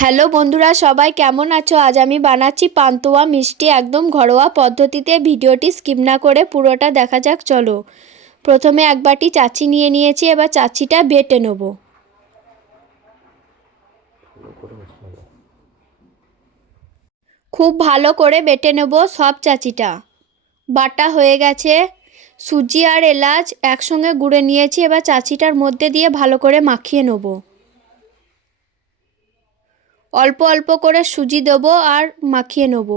Hello বন্ধুরা, সবাই কেমন আছো? আজ আমি বানাচ্ছি পান্তুয়া মিষ্টি একদম ঘরোয়া পদ্ধতিতে। ভিডিওটি স্কিপ না করে পুরোটা দেখা যাক। চলো, প্রথমে এক বাটি চাচি নিয়ে নিয়েছি। এবার চাচিটা বেটে নেব। খুব ভালো করে বেটে নেব সব চাচিটা। বাটা হয়ে গেছে। সুজি আর এলাচ একসঙ্গে গুঁড়ে নিয়েছি। এবার চাচিটার মধ্যে দিয়ে ভালো করে মাখিয়ে নেব। অল্প অল্প করে সুজি দেবো আর মাখিয়ে নেব।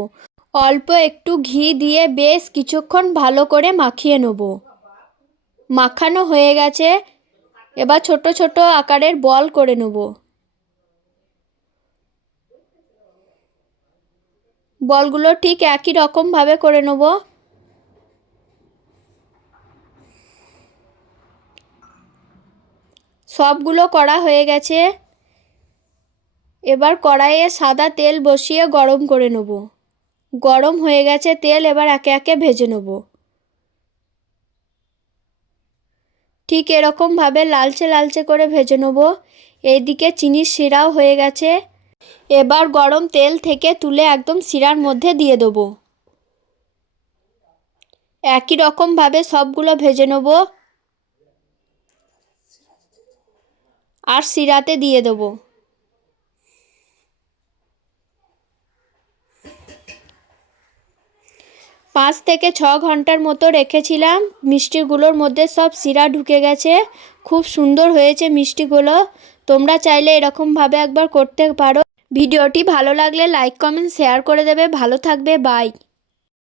অল্প একটু ঘি দিয়ে বেশ কিছুক্ষণ ভালো করে মাখিয়ে নেব। মাখানো হয়ে গেছে। এবার ছোট ছোট আকারের বল করে নেব। বলগুলো ঠিক একই রকমভাবে করে নেব। সবগুলো করা হয়ে গেছে। এবার কড়াইয়ে সাদা তেল বসিয়ে গরম করে নেব। গরম হয়ে গেছে তেল, এবার একে একে ভেজে নেব। ঠিক এরকমভাবে লালচে লালচে করে ভেজে নেব। এইদিকে চিনির শিরাও হয়ে গেছে। এবার গরম তেল থেকে তুলে একদম শিরার মধ্যে দিয়ে দেবো। একই রকমভাবে সবগুলো ভেজে নেব আর শিরাতে দিয়ে দেবো। 5 থেকে 6 ঘন্টার মতো রেখেছিলাম। মিষ্টিগুলোর মধ্যে সব শিরা ঢুকে গেছে। খুব সুন্দর হয়েছে মিষ্টিগুলো। তোমরা চাইলে এরকমভাবে একবার করতে পারো। ভিডিওটি ভালো লাগলে লাইক কমেন্ট শেয়ার করে দেবে। ভালো থাকবে, বাই।